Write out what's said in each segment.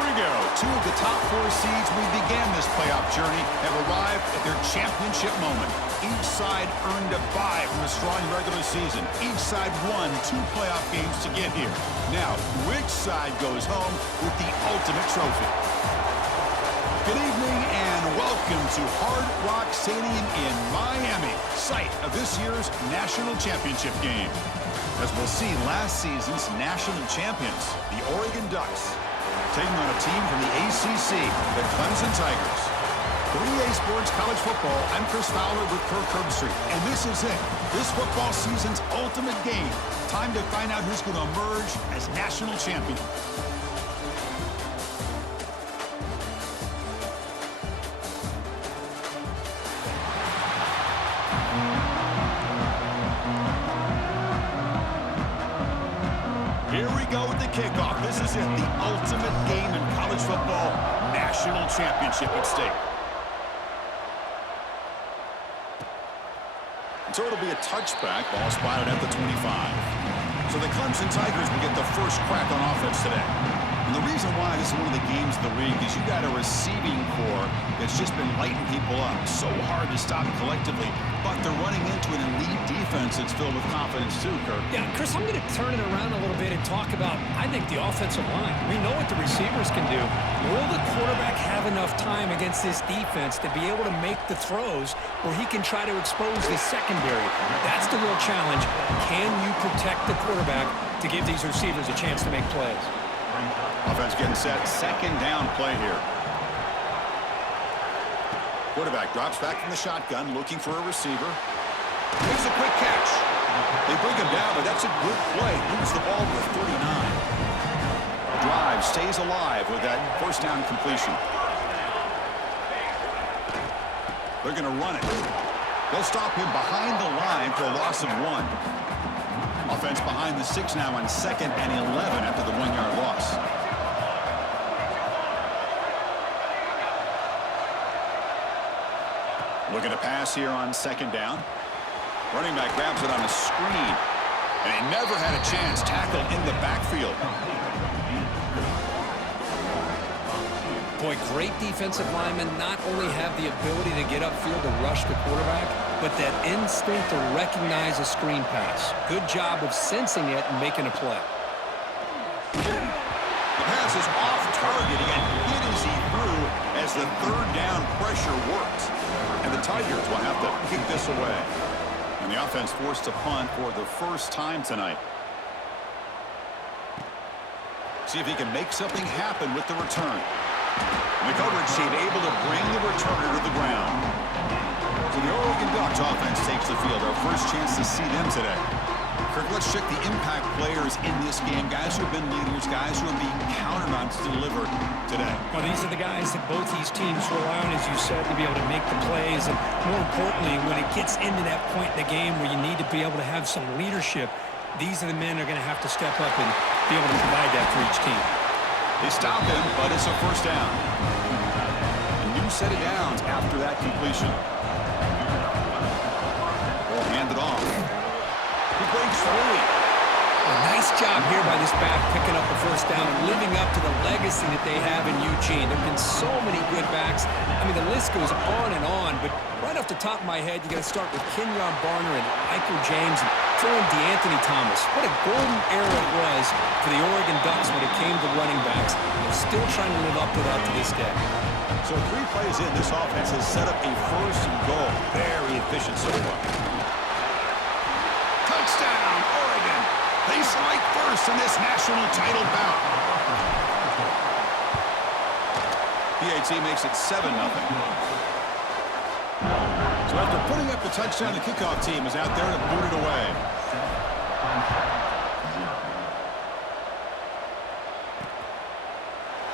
we go. Two of the top four seeds we began this playoff journey have arrived at their championship moment. Each side earned a bye from a strong regular season. Each side won 2 playoff games to get here. Now, which side goes home with the ultimate trophy? Good evening and welcome to Hard Rock Stadium in Miami, site of this year's national championship game. As we'll see, last season's national champions, the Oregon Ducks, taking on a team from the ACC, the Clemson Tigers. For EA Sports College Football, I'm Chris Fowler with Kirk Herbstreit, and this is it. This football season's ultimate game. Time to find out who's going to emerge as national champion. Here we go with the kickoff. This is it, the ultimate game in college football, national championship at stake. So it'll be a touchback, ball spotted at the 25. So the Clemson Tigers will get the first crack on offense today. And the reason why this is one of the games of the week is you got a receiving core that's just been lighting people up. So hard to stop collectively, but they're running into an elite defense that's filled with confidence too, Kirk. Yeah, Chris, I'm going to turn it around a little bit and talk about, I think, the offensive line. We know what the receivers can do. Will the quarterback have enough time against this defense to be able to make the throws where he can try to expose the secondary? That's the real challenge. Can you protect the quarterback to give these receivers a chance to make plays? Offense getting set. Second down play here. Quarterback drops back from the shotgun, looking for a receiver. Makes a quick catch. They bring him down, but that's a good play. Moves the ball to the 39. Drive stays alive with that first down completion. They're going to run it. They'll stop him behind the line for a loss of 1. Offense behind the 6 now on 2nd and 11 after the 1-yard loss. Looking to pass here on 2nd down. Running back grabs it on a screen. And he never had a chance. Tackled in the backfield. Boy, great defensive linemen not only have the ability to get upfield to rush the quarterback, but that instinct to recognize a screen pass. Good job of sensing it and making a play. The pass is off target. He got hit as he threw as the 3rd down pressure worked. And the Tigers will have to kick this away. And the offense forced to punt for the first time tonight. See if he can make something happen with the return. And the coverage team able to bring the returner to the ground. So the Oregon Ducks offense takes the field. Our first chance to see them today. Kirk, let's check the impact players in this game. Guys who have been leaders, guys who are being counted on to deliver today. Well, these are the guys that both these teams rely on, as you said, to be able to make the plays. And more importantly, when it gets into that point in the game where you need to be able to have some leadership, these are the men who are going to have to step up and be able to provide that for each team. They stop him, but it's a first down. A new set of downs after that completion. Ball handed off. He breaks free. A nice job here by this back picking up the first down and living up to the legacy that they have in Eugene. There have been so many good backs. I mean, the list goes on and on, but right off the top of my head, you got to start with Kenyon Barner and Michael James and throw in DeAnthony Thomas. What a golden era it was for the Oregon Ducks when it came to running backs. They're still trying to live up to that to this day. So 3 plays in, this offense has set up a first and goal. Very efficient so far. Touchdown, Oregon. They strike first in this national title bout. PAT makes it 7-0. So after putting up the touchdown, the kickoff team is out there to boot it away.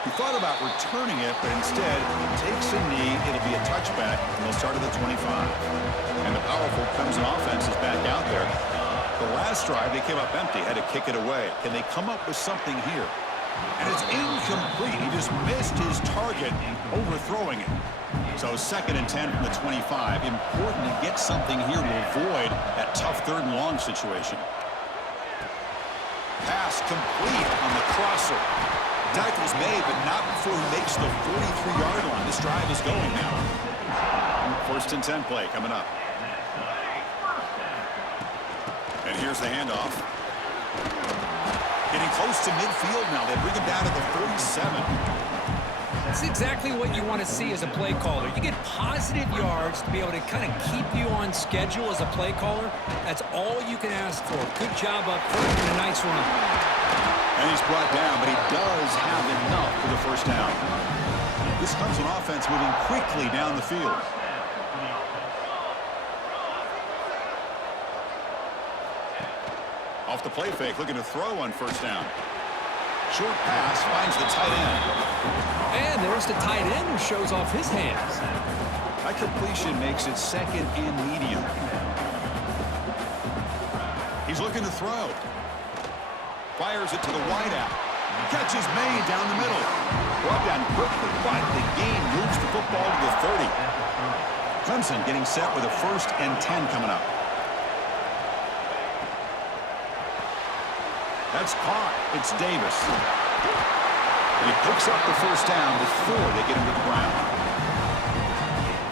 He thought about returning it, but instead takes a knee. It'll be a touchback, and they'll start at the 25. And the powerful Clemson offense is back out there. The last drive, they came up empty, had to kick it away. Can they come up with something here? And it's incomplete. He just missed his target, overthrowing it. So 2nd and 10 from the 25. Important to get something here to avoid that tough 3rd and long situation. Pass complete on the crosser. Tackle's made, but not before he makes the 43-yard line. This drive is going now. First and 10 play coming up. And here's the handoff. Getting close to midfield now. They bring him down to the 47. That's exactly what you want to see as a play caller. You get positive yards to be able to kind of keep you on schedule as a play caller. That's all you can ask for. Good job up front and a nice run. And he's brought down, but he does have enough for the first down. This comes an offense moving quickly down the field. Off the play fake, looking to throw on first down. Short pass finds the tight end. And there's the tight end who shows off his hands. That completion makes it second and medium. He's looking to throw. Fires it to the wideout. Catch is made down the middle. Brought down quickly, but the game moves the football to the 30. Clemson getting set with a first and 10 coming up. That's caught. It's Davis. And he picks up the first down before they get him to the ground.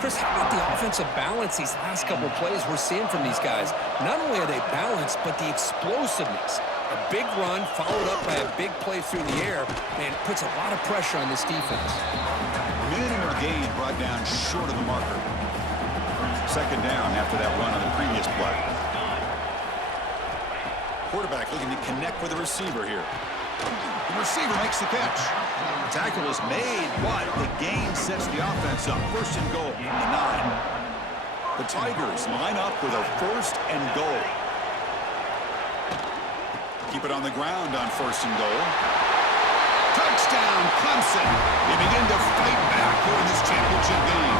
Chris, how about the offensive balance these last couple of plays we're seeing from these guys? Not only are they balanced, but the explosiveness. A big run followed up by a big play through the air, and it puts a lot of pressure on this defense. Minimal gain brought down short of the marker. Second down after that run on the previous play. Quarterback looking to connect with the receiver here. The receiver makes the catch. The tackle is made, but the gain sets the offense up. First and goal from the 9. The Tigers line up with a first and goal. Keep it on the ground on first and goal. Touchdown, Clemson. They begin to fight back here in this championship game.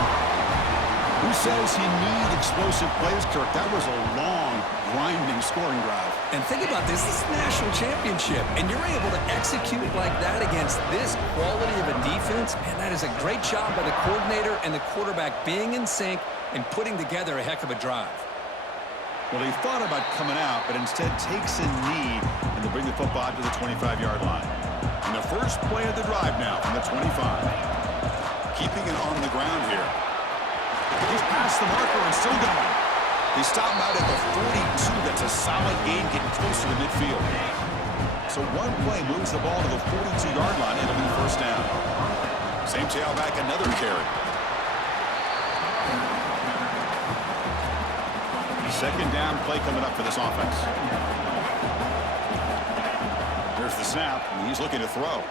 Who says you need explosive plays, Kirk? That was a long, grinding scoring drive. And think about this. This is a national championship, and you're able to execute like that against this quality of a defense, and that is a great job by the coordinator and the quarterback being in sync and putting together a heck of a drive. Well, he thought about coming out, but instead takes a knee and they bring the football to the 25-yard line. And the first play of the drive now from the 25. Keeping it on the ground here. He's past the marker and still going. They stop him out at the 42. That's a solid gain getting closer to midfield. So one play moves the ball to the 42-yard line. It'll be first down. Same tailback, another carry. Second down play coming up for this offense. There's the snap, and he's looking to throw.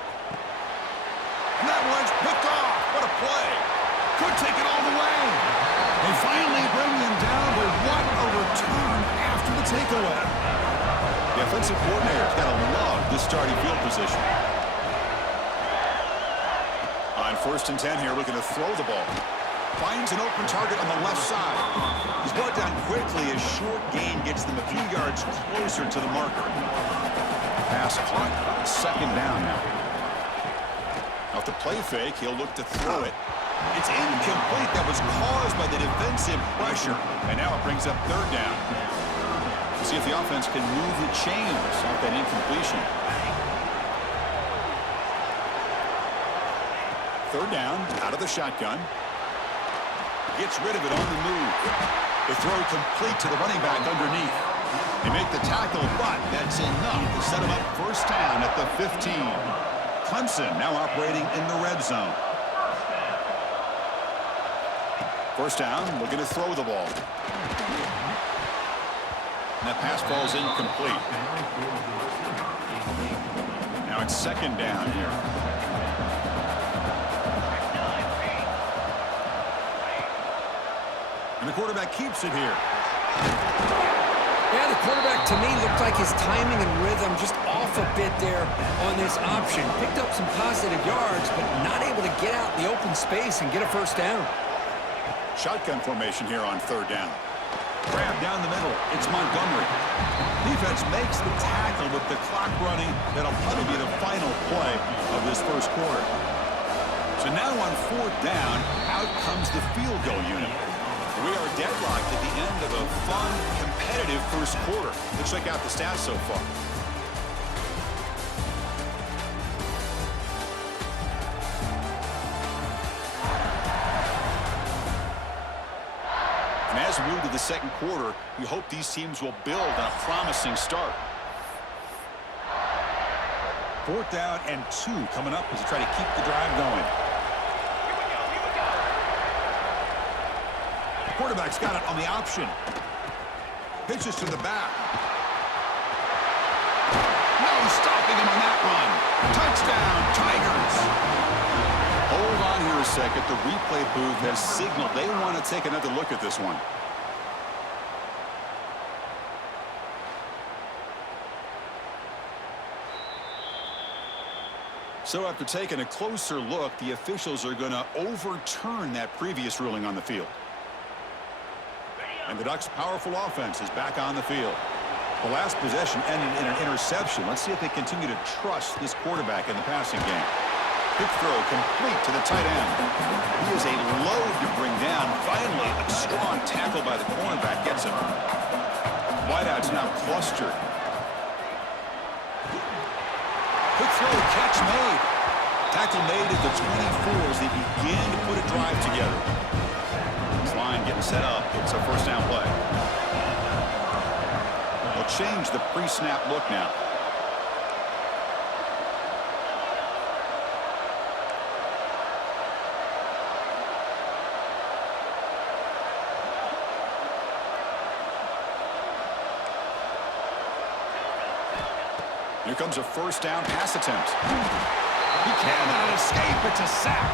And that one's picked off. What a play. Could take it all the way. They finally bring him down, but what a return after the takeaway. The offensive coordinator's got to love this starting field position. On first and 10 here, looking to throw the ball. Finds an open target on the left side. He's brought down quickly as short gain gets them a few yards closer to the marker. Pass caught. Second down now. Off the play fake, he'll look to throw it. It's incomplete. That was caused by the defensive pressure. And now it brings up third down. We'll see if the offense can move the chains off that incompletion. Third down, out of the shotgun. Gets rid of it on the move. The throw complete to the running back underneath. They make the tackle, but that's enough to set him up first down at the 15. Clemson now operating in the red zone. First down, looking to throw the ball. And that pass falls incomplete. Now it's second down here. And the quarterback keeps it here. Yeah, the quarterback, to me, looked like his timing and rhythm just off a bit there on this option. Picked up some positive yards, but not able to get out in the open space and get a first down. Shotgun formation here on third down. Grab down the middle. It's Montgomery. Defense makes the tackle with the clock running. That'll probably be the final play of this first quarter. So now on fourth down, out comes the field goal unit. We are deadlocked at the end of a fun, competitive first quarter. Let's check out the stats so far. And as we move to the second quarter, we hope these teams will build on a promising start. 4th down and 2 coming up as they try to keep the drive going. The quarterback's got it on the option. Pitches to the back. No stopping him on that run. Touchdown, Tigers. Hold on here a second. The replay booth has signaled they want to take another look at this one. So after taking a closer look, the officials are going to overturn that previous ruling on the field. And the Ducks' powerful offense is back on the field. The last possession ended in an interception. Let's see if they continue to trust this quarterback in the passing game. Quick throw complete to the tight end. He is a load to bring down. Finally, a strong tackle by the cornerback gets him. Wideout's now clustered. Quick throw, catch made. Tackle made at the 24 as they begin to put a drive together. This line getting set up. It's a first down play. They'll change the pre-snap look now. Here comes a first down pass attempt. He cannot escape. It's a sack.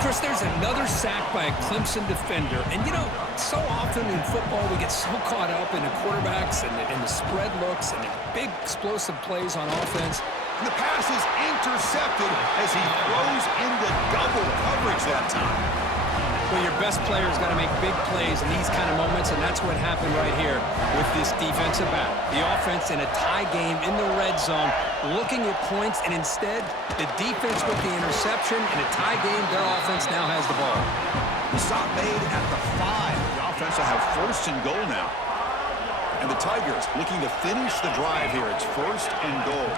Chris, there's another sack by a Clemson defender. And, you know, so often in football we get so caught up in the quarterbacks and the spread looks and the big explosive plays on offense. And the pass is intercepted as he throws into double coverage that time. Well, your best player's got to make big plays in these kind of moments, and that's what happened right here with this defensive back. The offense in a tie game in the red zone, looking at points, and instead, the defense with the interception. In a tie game, their offense now has the ball. The stop made at the 5. The offense will have first and goal now. And the Tigers looking to finish the drive here. It's first and goal.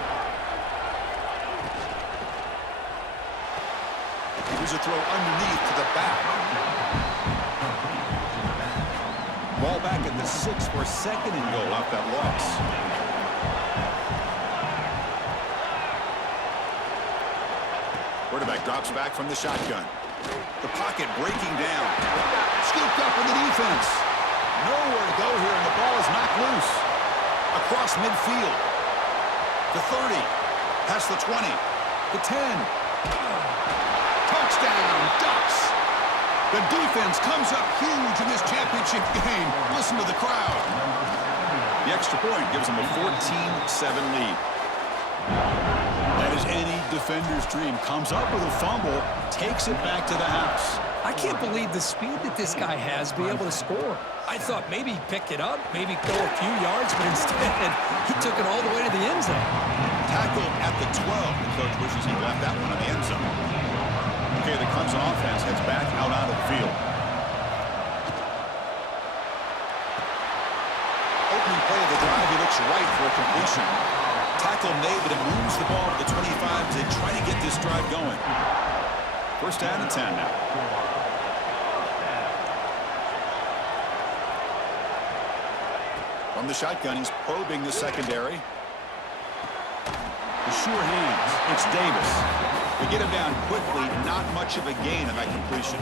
Here's a throw underneath to the back. Ball back at the 6 for a second and goal off that loss. Quarterback drops back from the shotgun. The pocket breaking down. Scooped up in the defense. Nowhere to go here, and the ball is knocked loose. Across midfield. The 30. Past the 20. The 10. Touchdown, Ducks! The defense comes up huge in this championship game. Listen to the crowd. The extra point gives them a 14-7 lead. That is any defender's dream. Comes up with a fumble, takes it back to the house. I can't believe the speed that this guy has to be able to score. I thought maybe he'd pick it up, maybe go a few yards, but instead he took it all the way to the end zone. Tackled at the 12. The coach wishes he left that one on the end zone. Okay, the Clemson offense heads back out onto the field. Opening play of the drive, he looks right for a completion. Tackle made, but it moves the ball to the 25 as they try to get this drive going. First down and 10 now. From the shotgun, he's probing the secondary. The sure hands. It's Davis. They get him down quickly, not much of a gain on that completion.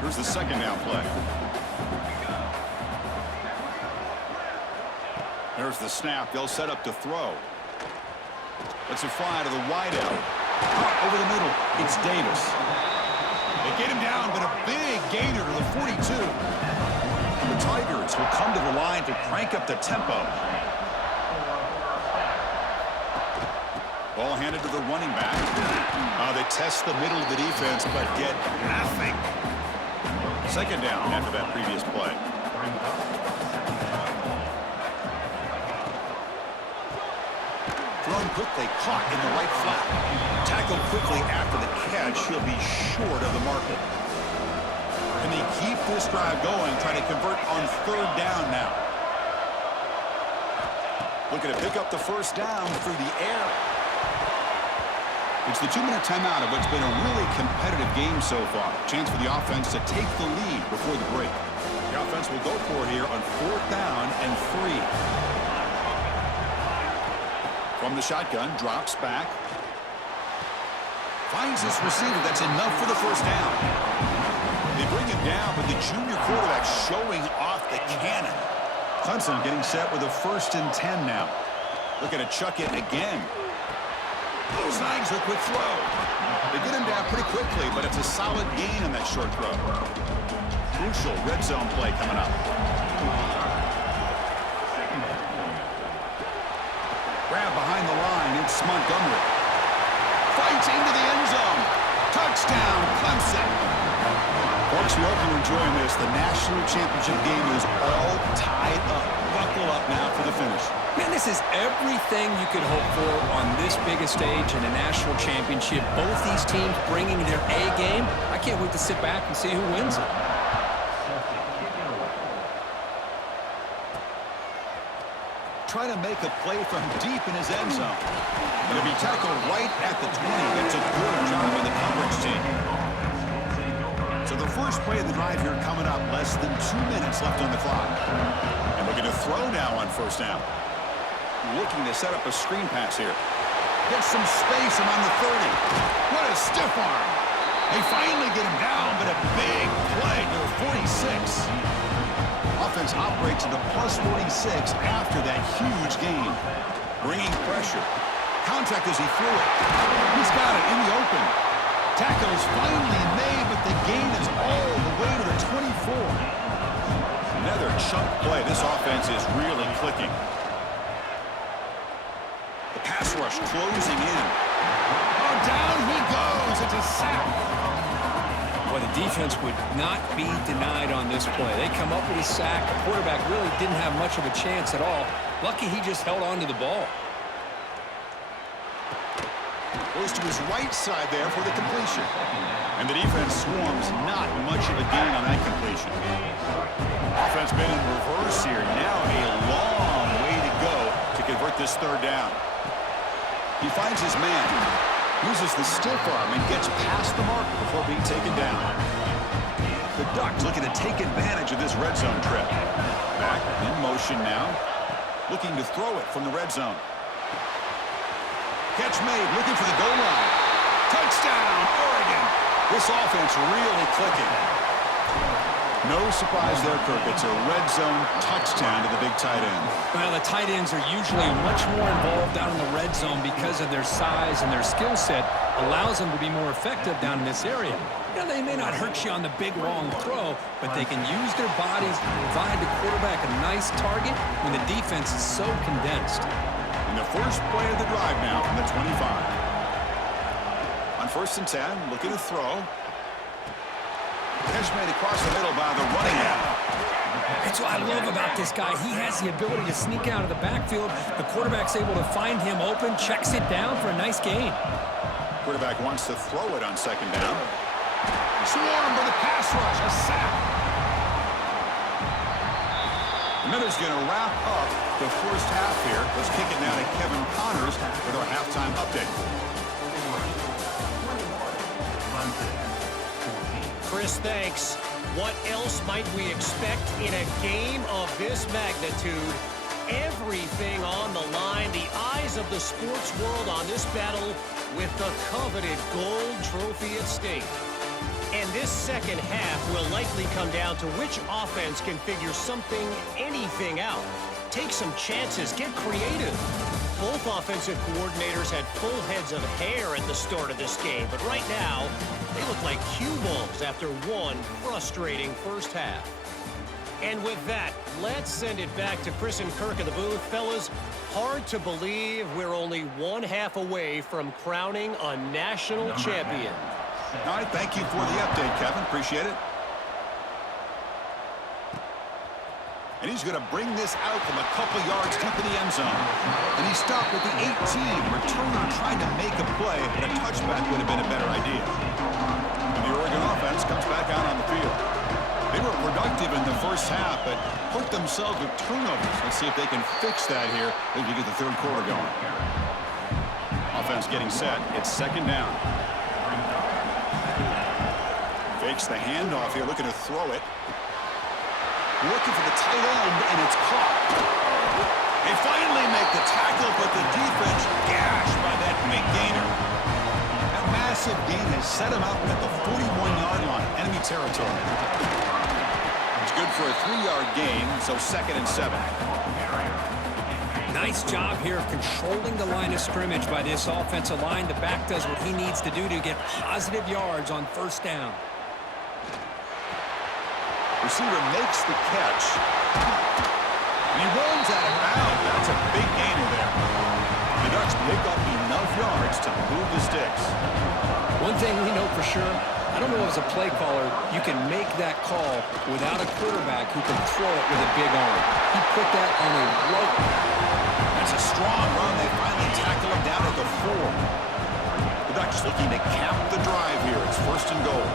Here's the second down play. There's the snap. They'll set up to throw. It's a fly to the wideout. Caught over the middle. It's Davis. They get him down, but a big gainer to the 42. The Tigers will come to the line to crank up the tempo. Ball handed to the running back. They test the middle of the defense, but get nothing. Second down after that previous play. Thrown quickly, caught in the right flat. Tackled quickly after the catch. He'll be short of the market. Can they keep this drive going, trying to convert on third down now? Looking to pick up the first down through the air. It's the 2-minute timeout of what's been a really competitive game so far. Chance for the offense to take the lead before the break. defense will go for it here on 4th down and 3. From the shotgun, drops back. Finds his receiver. That's enough for the first down. They bring him down, but the junior quarterback showing off the cannon. Clemson getting set with a 1st and 10 now. Looking to chuck it again. Snags a quick throw. They get him down pretty quickly, but it's a solid gain on that short throw. Crucial red zone play coming up. Grab behind the line. It's Montgomery. Fights into the end zone. Touchdown, Clemson. Folks, we hope you're enjoying this. The national championship game is all tied up. Buckle up now for the finish. Man, this is everything you could hope for on this biggest stage in a national championship. Both these teams bringing their A game. I can't wait to sit back and see who wins it. Trying to make a play from deep in his end zone. Going to be tackled right at the 20. That's a good job by the coverage team. So the first play of the drive here coming up. Less than 2 minutes left on the clock. And looking to throw now on 1st down. Looking to set up a screen pass here. Gets some space around the 30. What a stiff arm. They finally get him down, but a big play to the 46. Offense operates into plus 46 after that huge gain. Bringing pressure. Contact as he threw it. He's got it in the open. Tackle is finally made, but the gain is all the way to the 24. Another chunk play. This offense is really clicking. The pass rush closing in. Oh, down he goes. It's a sack. Well, the defense would not be denied on this play. They come up with a sack. The quarterback really didn't have much of a chance at all. Lucky he just held on to the ball. Goes to his right side there for the completion. And the defense swarms. Not much of a gain on that completion. Offense been in reverse here. Now a long way to go to convert this 3rd down. He finds his man. Uses the stiff arm and gets past the marker before being taken down. The Ducks looking to take advantage of this red zone trip. Back in motion now. Looking to throw it from the red zone. Catch made, looking for the goal line. Touchdown, Oregon. This offense really clicking. No surprise there, Kirk. It's a red zone touchdown to the big tight end. Well, the tight ends are usually much more involved down in the red zone because of their size and their skill set allows them to be more effective down in this area. You know, they may not hurt you on the big, long throw, but they can use their bodies to provide the quarterback a nice target when the defense is so condensed. And the first play of the drive now from the 25. On 1st and 10, looking to throw. Catch made across the middle by the running back. That's what I love about this guy. He has the ability to sneak out of the backfield. The quarterback's able to find him open, checks it down for a nice gain. Quarterback wants to throw it on 2nd down. Swarmed by the pass rush, a sack. The Miners going to wrap up the first half here. Let's kick it now to Kevin Connors with our halftime update. Chris, thanks. What else might we expect in a game of this magnitude? Everything on the line, the eyes of the sports world on this battle with the coveted gold trophy at stake. And this second half will likely come down to which offense can figure something, anything out. Take some chances, get creative. Both offensive coordinators had full heads of hair at the start of this game, but right now, they look like cue balls after one frustrating first half. And with that, let's send it back to Chris and Kirk in the booth. Fellas, hard to believe we're only one half away from crowning a national champion. All right, thank you for the update, Kevin. Appreciate it. And he's going to bring this out from a couple yards deep in the end zone. And he stopped with the 18. Returner trying to make a play, but a touchback would have been a better idea. And the Oregon offense comes back out on the field. They were productive in the first half, but hurt themselves with turnovers. Let's see if they can fix that here as we get the third quarter going. Offense getting set. It's 2nd down. Fakes the handoff here, looking to throw it. looking for the tight end, and it's caught. They finally make the tackle, but the defense gashed by that big gainer. That massive gain has set him up at the 41-yard line, enemy territory. It's good for a 3-yard gain, so 2nd and 7. Nice job here of controlling the line of scrimmage by this offensive line. The back does what he needs to do to get positive yards on 1st down. Receiver makes the catch. And he runs out of bounds. That's a big gainer there. The Ducks pick up enough yards to move the sticks. One thing we know for sure, I don't know as a play caller, you can make that call without a quarterback who can throw it with a big arm. He put that on a rope. That's a strong run. They finally tackle him down at the 4. The Ducks looking to cap the drive here. It's 1st and goal.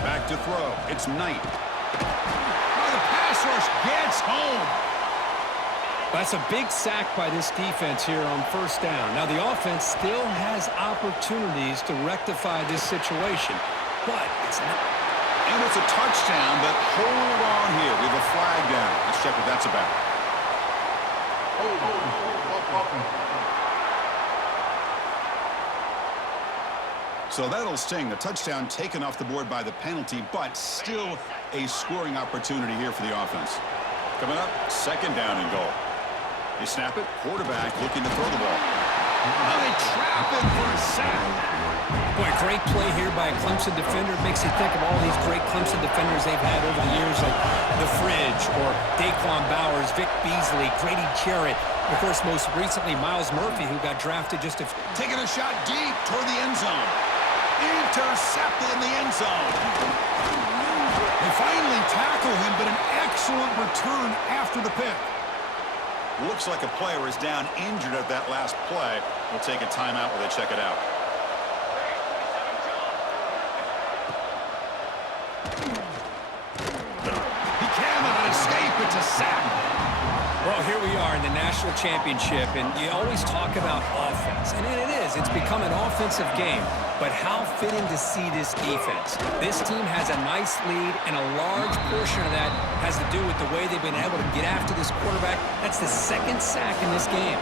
Back to throw. It's Knight. Oh, the pass rush gets home. That's a big sack by this defense here on 1st down. Now, the offense still has opportunities to rectify this situation, but it's not. And it's a touchdown, but hold on here. We have a flag down. Let's check what that's about. So that'll sting. The touchdown taken off the board by the penalty, but still a scoring opportunity here for the offense. Coming up, 2nd down and goal. They snap it. Quarterback looking to throw the ball. Now they trap him for a sack. Boy, great play here by a Clemson defender. Makes you think of all these great Clemson defenders they've had over the years, like The Fridge or Daquan Bowers, Vic Beasley, Grady Jarrett. Of course, most recently, Miles Murphy, who got drafted just a... Taking a shot deep toward the end zone. Intercepted in the end zone. They finally tackle him, but an excellent return after the pick. Looks like a player is down injured at that last play. We'll take a timeout while they check it out. He cannot escape. It's a sack. Well, here we are in the national championship, and you always talk about offense, and it is. It's become an offensive game, but how fitting to see this defense. This team has a nice lead, and a large portion of that has to do with the way they've been able to get after this quarterback. That's the 2nd sack in this game.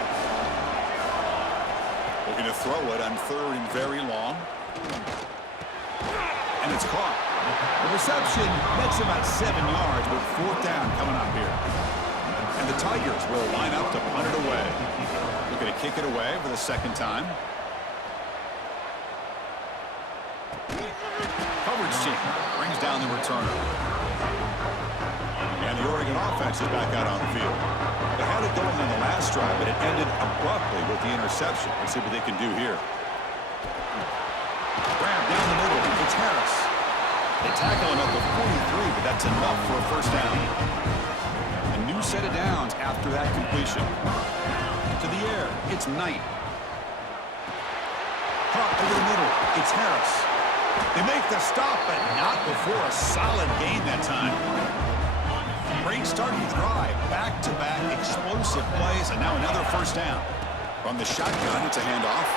Looking to throw it on 3rd and very long. And it's caught. The reception makes about 7 yards, but 4th down coming up here. And the Tigers will line up to punt it away. Looking to kick it away for the 2nd time. Coverage team brings down the returner. And the Oregon offense is back out on the field. They had it going on the last drive, but it ended abruptly with the interception. Let's see what they can do here. Grab down the middle. It's Harris. They tackle him at the 43, but that's enough for a 1st down. A new set of downs after that completion. To the air, it's Knight. Caught over the middle, it's Harris. They make the stop, but not before a solid gain that time. Great starting drive, back-to-back explosive plays, and now another 1st down. From the shotgun, it's a handoff.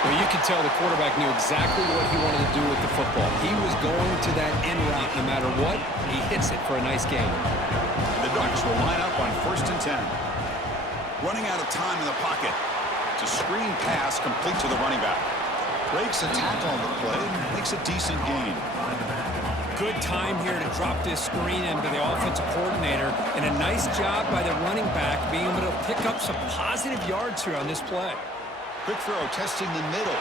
Well, you could tell the quarterback knew exactly what he wanted to do with the football. He was going to that end route no matter what. He hits it for a nice gain. And the Ducks will line up on 1st and 10. Running out of time in the pocket. It's a screen pass complete to the running back. Breaks a tackle on the play, makes a decent gain. Good time here to drop this screen into the offensive coordinator, and a nice job by the running back being able to pick up some positive yards here on this play. Quick throw, testing the middle.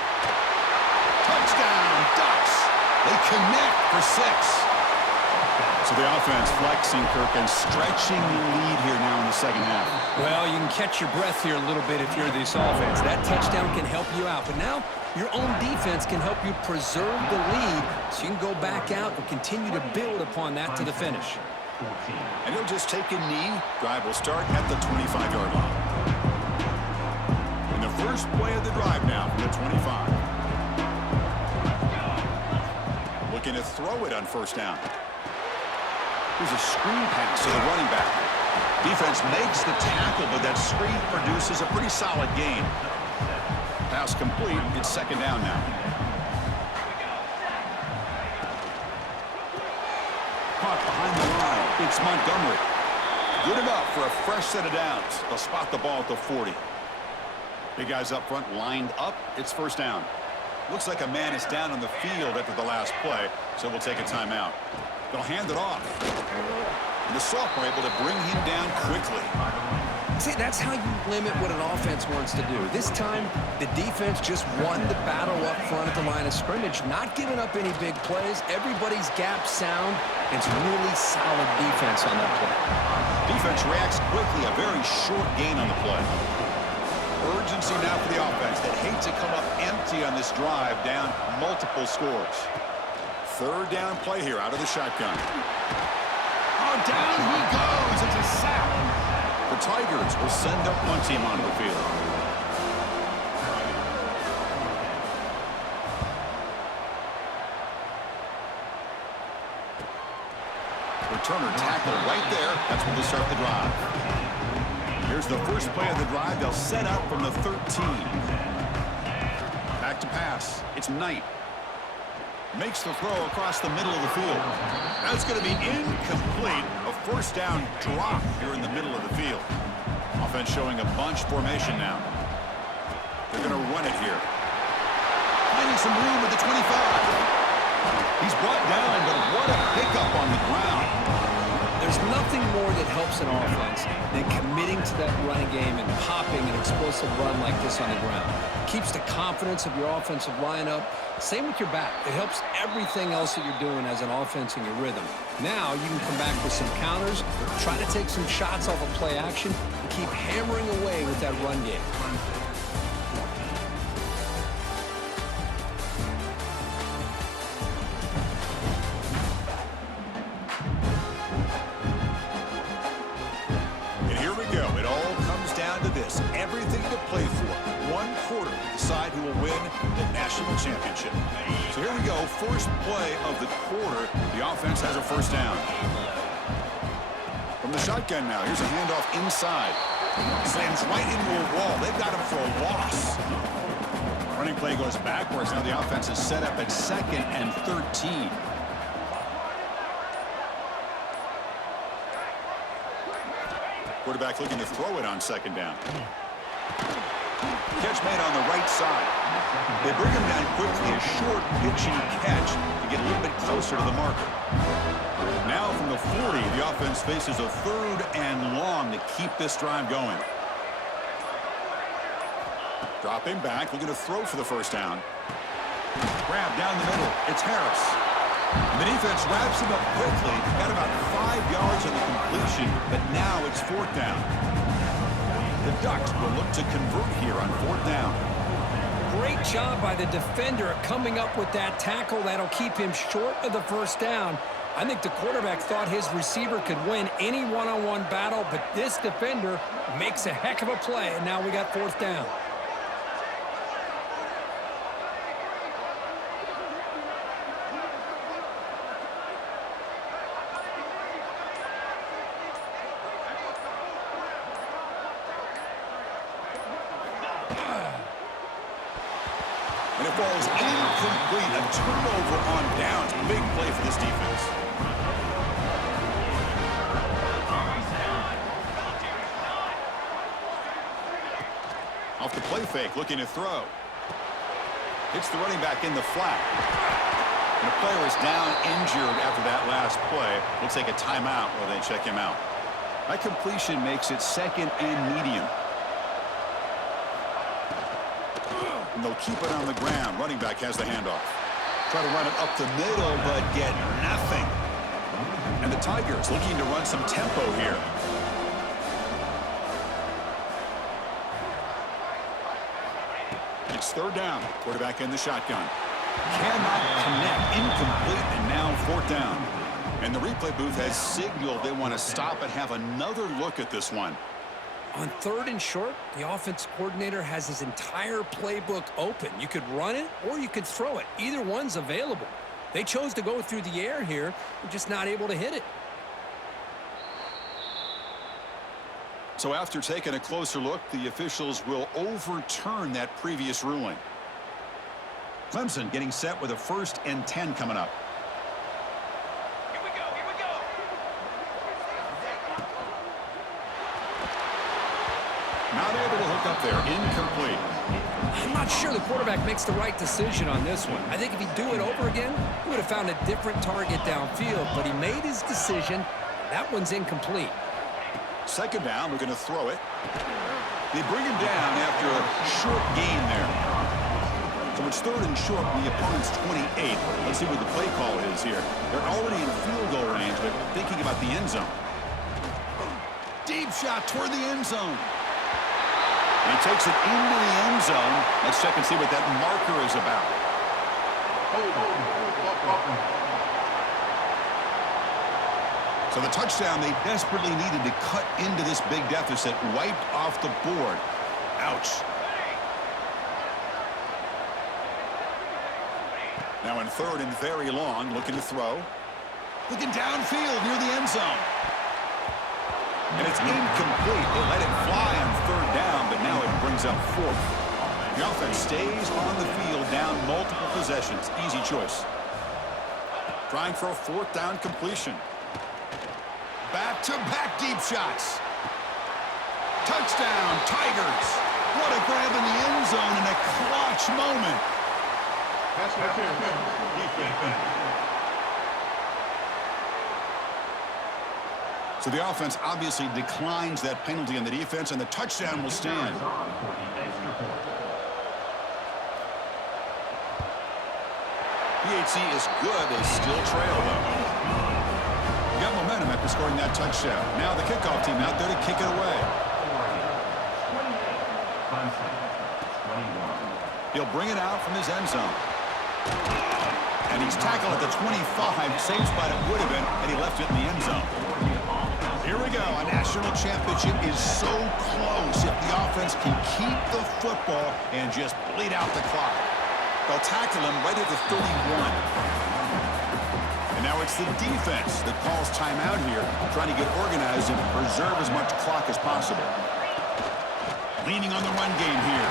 Touchdown, Ducks. They connect for 6. So the offense flexing, Kirk, and stretching the lead here now in the 2nd half. Well, you can catch your breath here a little bit if you're this offense. That touchdown can help you out, but now your own defense can help you preserve the lead so you can go back out and continue to build upon that to the finish. And he'll just take a knee. Drive will start at the 25-yard line. And the first play of the drive now from the 25. Looking to throw it on 1st down. Here's a screen pass to the running back. Defense makes the tackle, but that screen produces a pretty solid gain. Pass complete. It's second down now. Caught behind the line. It's Montgomery. Good enough for a fresh set of downs. They'll spot the ball at the 40. Big guys up front lined up. It's first down. Looks like a man is down on the field after the last play, so we'll take a timeout. They'll hand it off. And the sophomore able to bring him down quickly. See, that's how you limit what an offense wants to do. This time, the defense just won the battle up front at the line of scrimmage, not giving up any big plays. Everybody's gap sound. It's really solid defense on that play. Defense reacts quickly. A very short gain on the play. Urgency now for the offense that hates to come up empty on this drive, down multiple scores. Third down play here out of the shotgun. Oh, down he goes. It's a sack. The Tigers will send a punt team onto the field. Returner tackle right there. That's when they start the drive. Here's the first play of the drive. They'll set up from the 13. Back to pass. It's Knight. Makes the throw across the middle of the field. That's going to be incomplete. A first down drop here in the middle of the field. Offense showing a bunch formation now. They're going to run it here. Finding some room at the 25. He's brought down, but what a pickup on the ground. There's nothing more that helps an offense than committing to that running game and popping an explosive run like this on the ground. Keeps the confidence of your offensive lineup. Same with your back. It helps everything else that you're doing as an offense in your rhythm. Now you can come back with some counters, try to take some shots off of play action, and keep hammering away with that run game. Everything to play for. One quarter to decide who will win the national championship. So here we go. First play of the quarter. The offense has a first down. From the shotgun now. Here's a handoff inside. Slams right into a wall. They've got him for a loss. Running play goes backwards. Now the offense is set up at 2nd and 13. Quarterback looking to throw it on second down. Catch made on the right side. They bring him down quickly. A short pitching catch to get a little bit closer to the marker. Now from the 40, the offense faces a 3rd and long to keep this drive going. Dropping back, looking to throw for the first down. Grab down the middle. It's Harris. And the defense wraps him up quickly. Got about 5 yards on the completion, but now it's 4th down. The Ducks will look to convert here on 4th down. Great job by the defender coming up with that tackle that'll keep him short of the first down. I think the quarterback thought his receiver could win any one-on-one battle, but this defender makes a heck of a play, and now we got 4th down. And it falls incomplete. A turnover on downs. Big play for this defense. Off the play fake, looking to throw. Hits the running back in the flat. And the player is down injured after that last play. We'll take a timeout while they check him out. That completion makes it 2nd and medium. And they'll keep it on the ground. Running back has the handoff. Try to run it up the middle, but get nothing. And the Tigers looking to run some tempo here. It's 3rd down. Quarterback in the shotgun. Cannot connect. Incomplete, and now 4th down. And the replay booth has signaled they want to stop and have another look at this one. On 3rd and short, the offense coordinator has his entire playbook open. You could run it or you could throw it. Either one's available. They chose to go through the air here. They're just not able to hit it. So after taking a closer look, the officials will overturn that previous ruling. Clemson getting set with a 1st and 10 coming up. Here we go, here we go. Not able to hook up there. Incomplete. I'm not sure the quarterback makes the right decision on this one. I think if he'd do it over again, he would have found a different target downfield, but he made his decision. That one's incomplete. 2nd down, we're going to throw it. They bring him down after a short gain there. So it's 3rd and short from the opponent's 28. Let's see what the play call is here. They're already in field goal range, but thinking about the end zone. Deep shot toward the end zone. And he takes it into the end zone. Let's check and see what that marker is about. So the touchdown they desperately needed to cut into this big deficit wiped off the board. Ouch. Now in 3rd and very long, looking to throw. Looking downfield near the end zone. And it's incomplete. They let it fly on 3rd down, but now it brings up 4th. The offense stays on the field down multiple possessions. Easy choice. Trying for a 4th down completion. Back-to-back deep shots. Touchdown, Tigers. What a grab in the end zone in a clutch moment. So the offense obviously declines that penalty on the defense, and the touchdown will stand. PHC is good. They still trail, though. Got momentum after scoring that touchdown. Now the kickoff team out there to kick it away. He'll bring it out from his end zone. And he's tackled at the 25. Same spot it would have been, and he left it in the end zone. Here we go. A national championship is so close if the offense can keep the football and just bleed out the clock. They'll tackle him right at the 31. And now it's the defense that calls timeout here, trying to get organized and preserve as much clock as possible. Leaning on the run game here.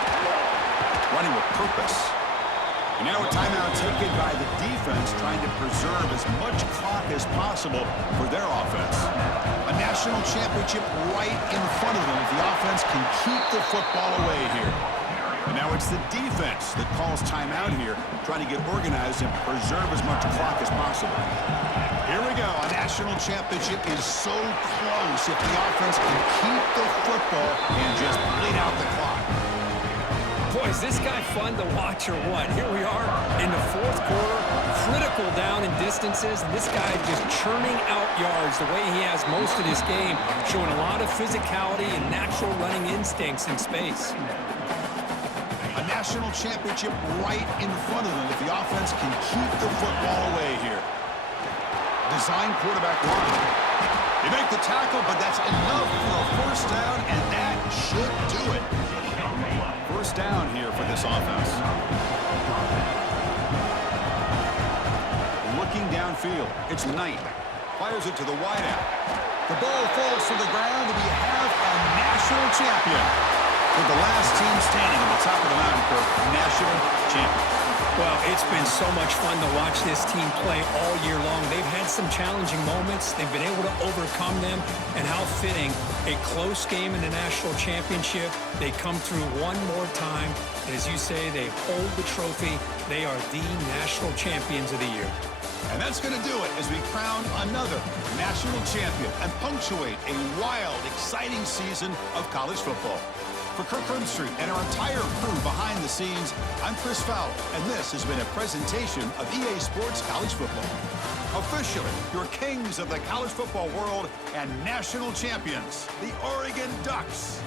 Running with purpose. And now a timeout taken by the defense, trying to preserve as much clock as possible for their offense. A national championship right in front of them if the offense can keep the football away here. And now it's the defense that calls timeout here, trying to get organized and preserve as much clock as possible. Here we go. A national championship is so close if the offense can keep the football and just bleed out the clock. Boy, is this guy fun to watch or what? Here we are in the 4th quarter, critical down in distances, and this guy just churning out yards the way he has most of this game, showing a lot of physicality and natural running instincts in space. A national championship right in front of them if the offense can keep the football away here. Design quarterback run. They make the tackle, but that's enough for a 1st down, and that should do it. 1st down here for this offense. Looking downfield. It's Knight. Fires it to the wideout. The ball falls to the ground, and we have a national champion. With the last team standing on the top of the mountain for national champions. Well, it's been so much fun to watch this team play all year long. They've had some challenging moments. They've been able to overcome them. And how fitting, a close game in the national championship. They come through one more time. And as you say, they hold the trophy. They are the national champions of the year. And that's going to do it as we crown another national champion and punctuate a wild, exciting season of college football. For Kirk Herbstreit and our entire crew behind the scenes, I'm Chris Fowler, and this has been a presentation of EA Sports College Football. Officially, your kings of the college football world and national champions, the Oregon Ducks.